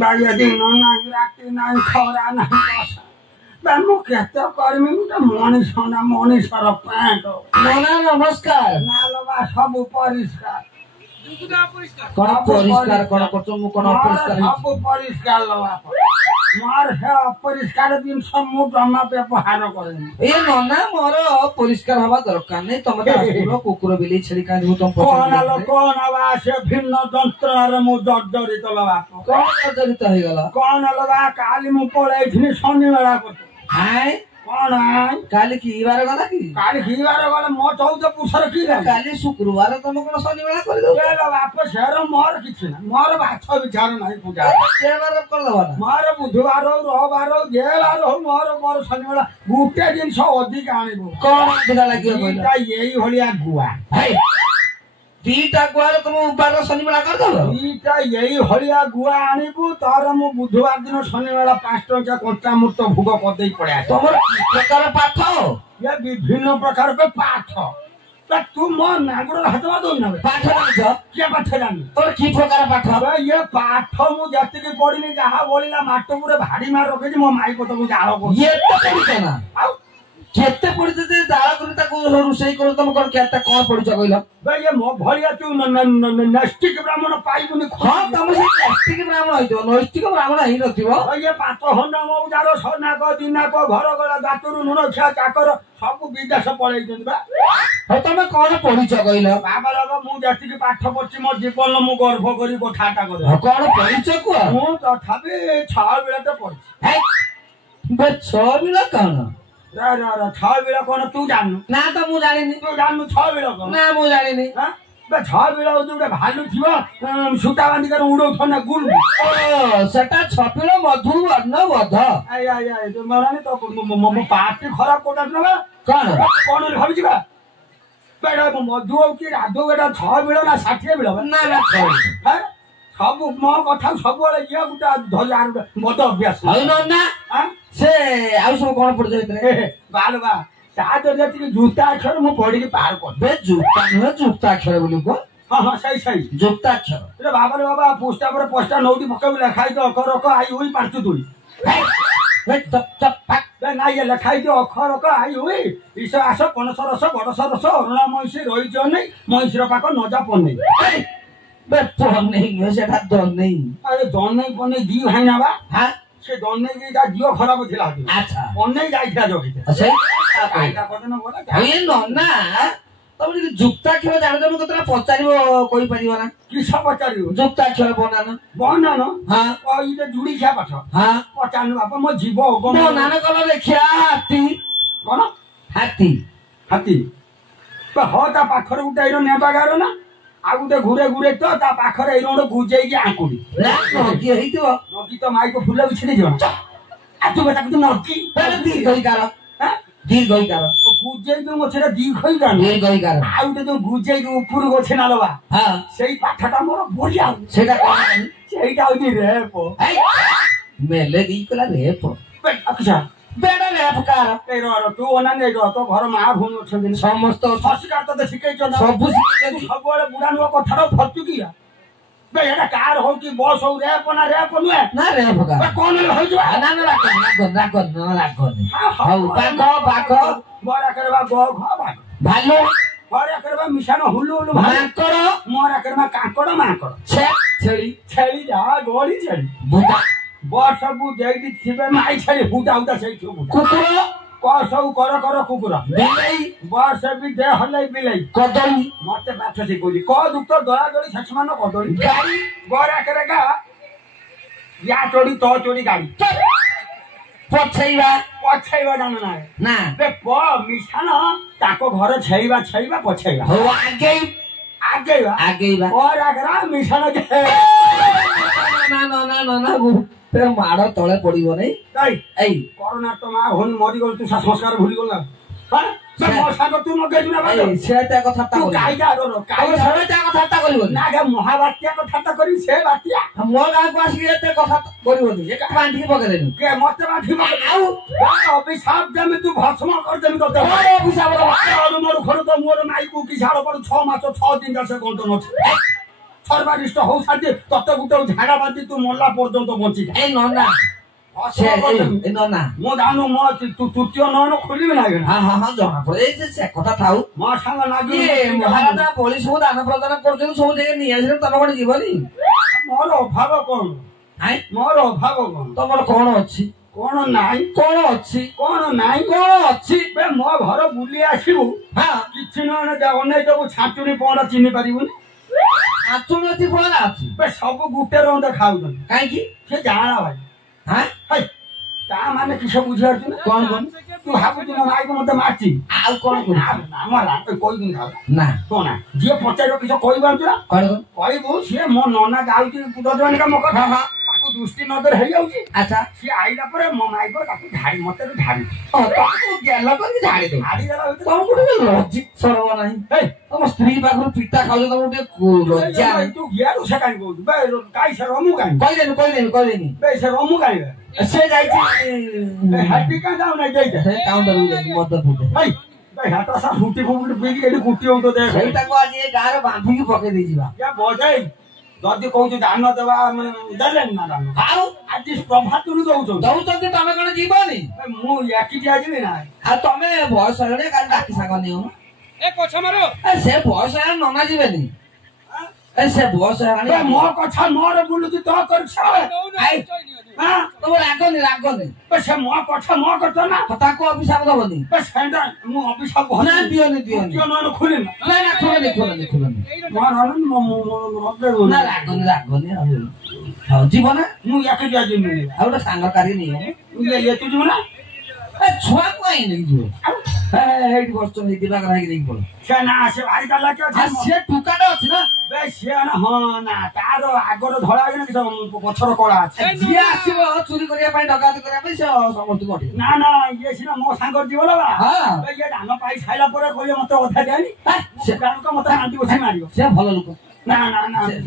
भाई दिन नहीं राति नहीं खरा नहीं बसा बे मु केते करमी मुटा मनीषर पैंट नना नमस्कार नालबा सब परिष्कार कौन परिष्कार कौन करछो मु कौन अपरिष्कार सब परिष्कार लबा मार है अपरिष्कार दिन सब मु जमा व्यवहार करे ए नना मोर परिष्कार हवा दरकार नहीं तमे आसुलो कुकुर बिली छेली का तुम कौन आवाज भिन्न जंत्र रे मु जर्जरित लबा कौन जर्जरित हो गला कौन लबा काली मु पळैथिनी शनि बेला को हाय कौन है काली की बार गला की काली की बार गला मो 14 पुसर की काली शुक्रवार तुम कोन शनि बेला कर दो ए बाप शेर मोर किछ ना मोर बाछ विचार नहीं पूजा जे बार कर दवा ना मोर बुधवार रविवार जे बार हो मोर शनि बेला गुटे दिन सो अधिक आनिबो कौन दिला लागियो कहला यही होलिया गुआ हाय तीटा गुआर तुम बार शनि बेला कर दो तीटा यही होलिया गुआ आनिबो तार मु बुधवार दिन शनि बेला 5 टका कच्चा मूर्त भोग करदै पड़े तमर प्रकार पाठ ये विभिन्न प्रकार के पाठ तू मोर नागुर हाथवा दो ना पाठ जान क्या पाठ जान तोर की प्रकार पाठ ये पाठ मु जति के पढिने जहा बोलिला माटो पुरे भाडी मार रखे मो माई को तो जाळो को ये तो पढिछ ना केते पढिछ जे जाळो करी ताको रुसई करू तुम कोन केते कोन पढिछ कइलो बे ये मो भलिया तू नैष्टिक ब्राह्मण पाइबुनी हां तम से नैष्टिक ब्राह्मण होइतो नैष्टिक ब्राह्मण हि नथिबो ये पात हंडा मौजार सोना को दिना को घर गला दातुरु नुन छा चाकर सब विदेश पळै जंबा हो तमे कोन पढिछ कइलो बाबा बाबा मु जति के पाठ पढछि मो जीवन मु गर्व करी कथाटा करे कोन पढिछ को मु तथापि 6 बेला त पढछि हे बे 6 बेला कोन रा 6 बेला कोन तू जानू ना त मु जानिनी तू जानू 6 बेला कोन ना मु जानिनी हां बे 6 बेला उडे भालू थिबो सुता बांधी कर उडौ थना गुल ओ सेटा 6 बेला मधु अन्न वध आय आय आय तो माने तो मो पार्टी खराब कोटा न कोन कोन भाबी जिबा बेडा मधु की राधो बेडा 6 बेला ना 60 बेला ना ना हां सब मो कथा सब वाला ये गुटा धजार मद अभ्यास हई न ना हां से आउ सब कोन पड़ जइतरे बाल बा सात जति जूता अक्षर मु पढी के पार कर बे जूता न जूता अक्षर बोली को हां हां सही सही जूता अक्षर रे बाबा रे बाबा पोस्टा पर पोस्टा नोटी पकाई लिखाई तो अक्षर को आई हुई 5 दुई हे चप चप पक बे ना ये लिखाई तो अक्षर को आई हुई ईश आस पनसरस बडसरस अरुणा महिषी रही जो नहीं महिषीर पाक नजा पन्नी बे फोन नहीं है सेटा दोन नहीं अरे दोन नहीं पन्नी दी भाई ना बा हां से दोन नहीं दा दियो खराब थिला अच्छा पन्नी जाइथा जोगिते अच्छा काईटा कोन बोला ए नन्ना तब जे जुक्ता अक्षर जान जम कतरा पचारिबो कोई परिबो ना कि सब पचारिबो जुक्ता अक्षर बनाना हां ओ इते जुडी छा पाठ हां पचानु बापा मो जीव बनाना कला देखिया हाथी कोन हाथी हाथी तो होता पाखर उठाइरो नेबागारो ना आ गुटे घुरे घुरे तो ता पाखर एरो गुजेई के आकुडी ना नकी हेतिबो नकी तो माई को फुला बिछड़ी दियो आ तू बता तू नकी अरे दी गई कार हां दी गई कार ओ गुजेई तो मोछरा दी खई गान दी गई कार आ गुटे तो गुजेई के ऊपर गोछे ना लबा हां सेई पाठटा मोर बोलिया सेटा कोन सेईटा होती रे पो मेले दी कला रे पो अच्छा बेडा रे फकार एरो तू ओना नै जो तो घर मा भूमि छन समस्त संस्कार तो शिखै छ ना सब शिखै सब बळे बुढानो कथा फटु किया बे एटा कार हो कि बस हो रे पना रे पनुए ना रे फकार कोन हो जो ना ना राखो हाउ पाखो बरा करबा गो घ भालू बरा करबा मिशानो हुलु हुलु माकड़ मोरा करबा काकड़ माकड़ छेली छेली जा गोली छेली बुटा बसबु जैदी थिबे माई छेली हुटा हुटा सही छु कुकुर कसौ कर कुकुर बिलाई बस भी दे हलै बिलाई कदली मते पाठ से कोली क दुक्त दला दली सचमान कदली गाड़ी बरा करेगा या चोरी तो चोरी गाड़ी पछैवा जानु ना ना बे प मिठान ताको घर छैवा पछैवा हो आगे और आगरा मिठान ना तेरे माड़ तले पड़िबो नै ए कोरोना तो मा होन मरि गल तू संस्कार भूली गल ना हां बे मोसा को तू न गेजु ना बात सेटा कथा तू कायदा रो कायदा सेटा कथा करिबो ना गे महावाक्य कथा करी से बातिया मो गां को आसी एते कथा करिबो नी ए बांधी के पके देनु के मते बांधी आउ अभिशाप देम तू भस्म कर देम तो अभिशाप और मोर खरु तो मोर नाई को किसारो पर 6 मास 6 दिन से कोन तो न ସର୍ବାରିଷ୍ଟ ହଉ ସାଥି ତତେ ଗୋଟେ ଝାଡା ବାନ୍ତି ତୁ ମଲା ପର୍ଯ୍ୟନ୍ତ ବଞ୍ଚିକା ଏ ନନା ଏ ନନା ମୁଁ ଜାଣୁ ମୋ ତୃତୀୟ ନୟନ ଖୋଲିବି ନା ହଁ ହଁ ହଁ ଜଣା ପଡେ ସେ କଥା ଥାଉ ମୋ ସାଙ୍ଗ ଲାଗି ମହାରାଜା ପୋଲିସ ସବୁ ଦାନ ପ୍ରଦାନ କରୁଛନ୍ତି ସବୁ ଜାଗା ନେଇ ଆସିଲେ ତମେ କଣ ଯିବନି ମୋର ଅଭାବ କଣ ମୋର ଅଭାବ କଣ ତମର କଣ ଅଛି କଣ ନାହିଁ କଣ ଅଛି କଣ ନାହିଁ କଣ ଅଛି ବେ ମୋ ଘର ବୁଲି ଆସିବୁ ହଁ କିଛି ନହେଲେ ଅନେଇ ଦେବୁ ଛାଞ୍ଚୁଣି ପହଁରା ଚିହ୍ନି ପାରିବୁନି ଛାଞ୍ଚୁଣି ଅଛି ପହଁରା ଅଛି ବେ ସବୁ ଗୁଟେ ରନ୍ଧା ଖାଉଛନ୍ତି କାହିଁକି ସେ ଜାଣା ଭାଇ ତା ମାନେ କିସ ବୁଝିପାରୁଛୁ ନା କଣ କଣ ତୁ ଭାବୁଛୁ ମୋ ମାଇକୁ ମତେ ମାରିଛି ଆଉ କଣ କହିବୁ ନା ଶୁଣା ଯିଏ ପଚାରିବ କିଛି କହିପାରୁଛୁ ନା କହିବୁ ସିଏ ମୋ ନନା ଯାଉଛି ଦଜବାନି କାମ କଥା ତାକୁ ଦୃଷ୍ଟି ନଜର ହେଇଯାଉଛି ଆଚ୍ଛା ସିଏ ଆଇଲା ପରେ ମୋ ମାଇକ ତାକୁ ଝାଡ଼ି ମତେ ଝାଡୁଛି ଗେଲ କରିକି ଝାଡ଼ିଦେବୁ ଝାଡ଼ିଦେଲା ଭିତରେ ତମକୁ ଟିକେ ଲଜିକ ସରବ ନାହିଁ ତମ ସ୍ତ୍ରୀ ପାଖରୁ ପିତା ଖାଉଛ ତମକୁ ଟିକେ ଲଜ୍ଜା ନାହିଁ ତୁ ଗିଆରୁ ସେ କାହିଁ କହୁଛୁ ବେ କାହିଁ ସେ ରମୁ କାହିଁ କହିଲେନି ବେ ସେ ରମୁ କାହିଁ ସେ ଯାଇଛି ହାପି କାହିଁ ଯାଉ ନାହିଁ ଯାଇତେ କାଉଣ୍ଟରକୁ ଯାଇଛି ମଦ ପିଇତେ ହାଟ ସା ଫୁଟି ଫୁଟି ପିଇକି ଏଠି କୁଟି ହଉତ ଦେ ସେଇଟାକୁ ଆଜି ଏ ଗାଁରେ ବାନ୍ଧିକି ପକେଇ ଦେଇଯିବା ବଜାଇ ଯଦି କହୁଛୁ ଧାନ ଦେବା ଦେଲେନି ନା ଧାନ ଆଉ ଆଜି ପ୍ରଭାତରୁ ଦଉଛନ୍ତି ତମେ କଣ ଯିବନି ମୁଁ ଏକିଟିଆ ଯିବି ନା ଆଉ ତମେ ବୟସ ହେଲେ କାଲି ଡାକି ସାଙ୍ଗ ନିଅ ସେ ବୟସ ହେଲେ ନନା ଯିବେନି ସେ ବୟସ ହେଲାଣି ମୋ କଥା ମୋର ବୁଲୁଛି ତ କରୁଛ ରାଗନି ସେ ମୋ କଥା ନା ତାକୁ ଅଭିଶାପ ଦବନି ମୁଁ ଅଭିଶାପ ଦିଅନି ଖୋଲିନି ରାଗନି ହଉ ଯିବ ନା ମୁଁ ଏକିଟିଆ ଯିବି ଆଉ ଗୋଟେ ସାଙ୍ଗ କାଢି ନେଇ ତୁ ଯିବୁ ନା ଛୁଆ କାହିଁ ନେଇକି ଯିବ ହେଇଠି ବସୁଛନ୍ତି ଦିବା ହେଇକି ନେଇକି ପଡ ସେ ନା ସେ ଭାରି ଚାଲା ସେ ଟୁକାଟା ଅଛି ନା ସିଏ ହଁ ନା ତାର ଆଗର ଧଳା ପଛର କଳା ଅଛି ଯିଏ ଆସିବ ଚୁରି କରିବା ପାଇଁ ଡକାୟତି କରିବା ପାଇଁ ସେ ସମସ୍ତଙ୍କୁ ଅଟେଇ ନା ଇଏ ସିନା ମୋ ସାଙ୍ଗରେ ଯିବ ନା ଇଏ ଧାନ ପାଇ ସାଇଲା ପରେ କହିବେ ମତେ ଅଧା ଦିଆନି ସେ କାରଣ ମତେ ଆଣ୍ଟି ବସି ମାରିବ ସେ ଭଲ ଲୋକ ନା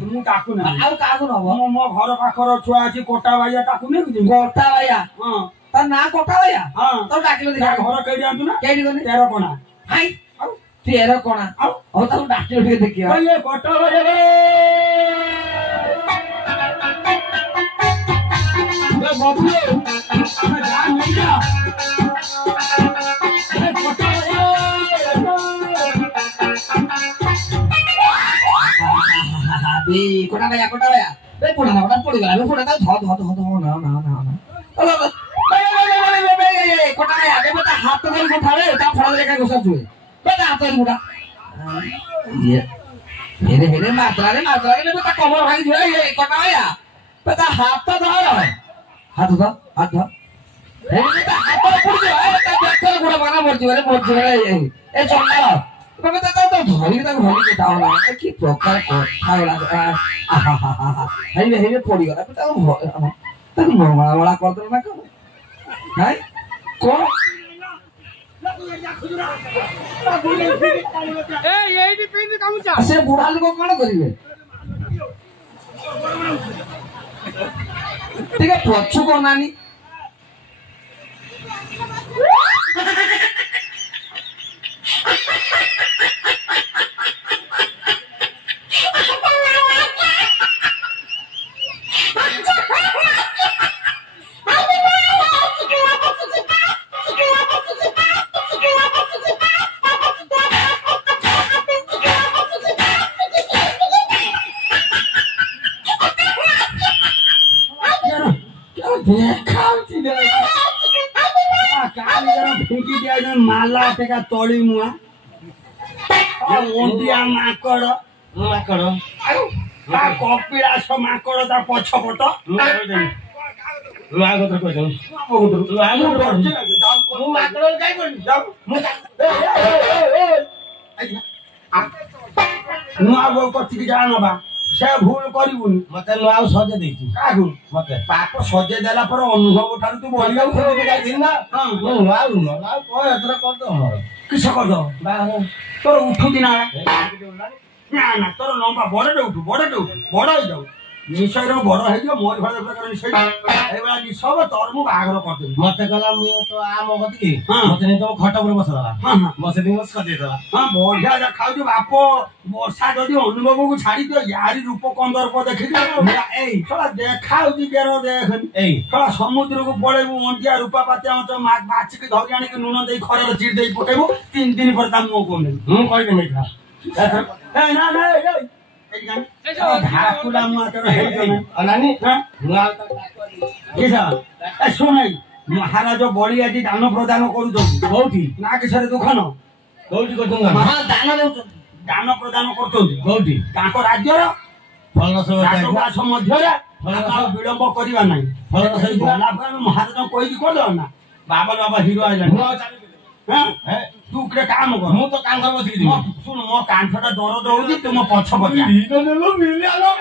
ମୁଁ ତାକୁ ନା ଆଉ କାହାକୁ ନବ ମୋ ଘର ପାଖର ଛୁଆ ଅଛି କୋଟା ବାଇଆ ତାକୁ ନେଇକି କୋଟା ବାଇଆ ହଁ ତା ନା କୋଟା ବାଇଆ ହଁ ତାକୁ ଡାକିଲ ଘର କେଇଠି ଆଣୁ ନା କେଇଠି ଗଲି 13 କଣା 13 କଣା ଆଉ ତାକୁ ଡାକିଲ ଟିକେ ଦେଖିବା କୋଟା ବାଇଆ କୋଟା ବାଇଆ ପୋଡ଼ା ପଡିଗଲା ପୋଡ଼ା ଧୋ କୋଟା ବାଇଆ ହାତ ଧରି ଉଠାବେ ତା ଫଳରେ କାହିଁ ଘୋଷା ଛୁଏ ହାତ ଧରି ଉଠା ହେରେ ମାତ୍ରାରେ ତା କମର ଭାଙ୍ଗି ଯିବ କୋଟା ବାଇଆ ତା ହାତ ଧର ହାତ ହାତ ଗୋଡ ମାନା ମରିଯିବ ଏ ଜଙ୍ଗାଳ ତମେ ଧରିକି ତାକୁ ଧରିକି ଉଠାଅ କି ପ୍ରକାର କଥା ହେଇବେ ପଡିଗଲା ତାକୁ ମଳା କରିଦେଲ ନା କଣ କଣ ସେ ବୁଢା ଲୋକ କଣ କରିବେ ଟିକେ ପଛକୁ ଅନାନି ମାଲା ଟେକା ତଳି ମୁଆ ମୁଣ୍ଡିଆ ମାଙ୍କଡ କପିଳାସ ମାଙ୍କଡ ତା ପଛ ପଟ ନୂଆ ବୋଉ କତିକି ଯା ନବା ସେ ଭୁଲ କରିବୁନି ମତେ ନୂଆ ଆଉ ସଜେଇ ଦେଇଛୁ କାହାକୁ ମତେ ପାପ ସଜେଇ ଦେଲା ପରେ ଅନୁଭବ ଠାରୁ ତୁ ବଢିବାକୁ ଯାଇଥିଲି ନା ଏଥର କରିଦବ କିସ କରିଦବ ତୋର ଉଠୁଛି ନା ନା ତୋର ଲମ୍ବା ବଡଟେ ଉଠୁ ବଡ ହେଇଯାଉ निश्चय बड़ हो मोर भाई प्रकार निश्चय एभा निश हम तोर मु बागर करदेबी मत कहला मु तो आ मो गति मत नहीं तो खट पर बसला बसे दिन बस कर देला हां बढ़िया देखा जो बाप वर्षा जदि अनुभव को छाड़ी दियो यारी रूप कंदर्प देखि दियो ए थोड़ा देखा उदी केरो देख ए थोड़ा समुद्र को पळेबु अंटिया रूपा पाते हम तो माछ के धरि आनी के नून देई खरर चिड़ देई पकेबु 3 दिन पर ता मु को नहीं हूं कहबे नहीं खा ए ना ना ए धाकुला मात्र हे जने अनानी हां मुआल तो किसा ए सुनै महाराज बळी आदि दान प्रदान करू दो कोठी ना के सरे दुखन कोठी को दूंगा हां दान दउ दान प्रदान करछों कोठी ताको राज्यर फल सब राजवास मध्यरे फल विलंब करिवा नाही फल सही बोला महाराज कोई को दो ना बाबा हीरो आइला हां तू के काम कर मु तो काम कर बसिक दी सुन मो कांठटा दर्द होउजी तू मो पछ बजा हीरो नेलो मिले आलो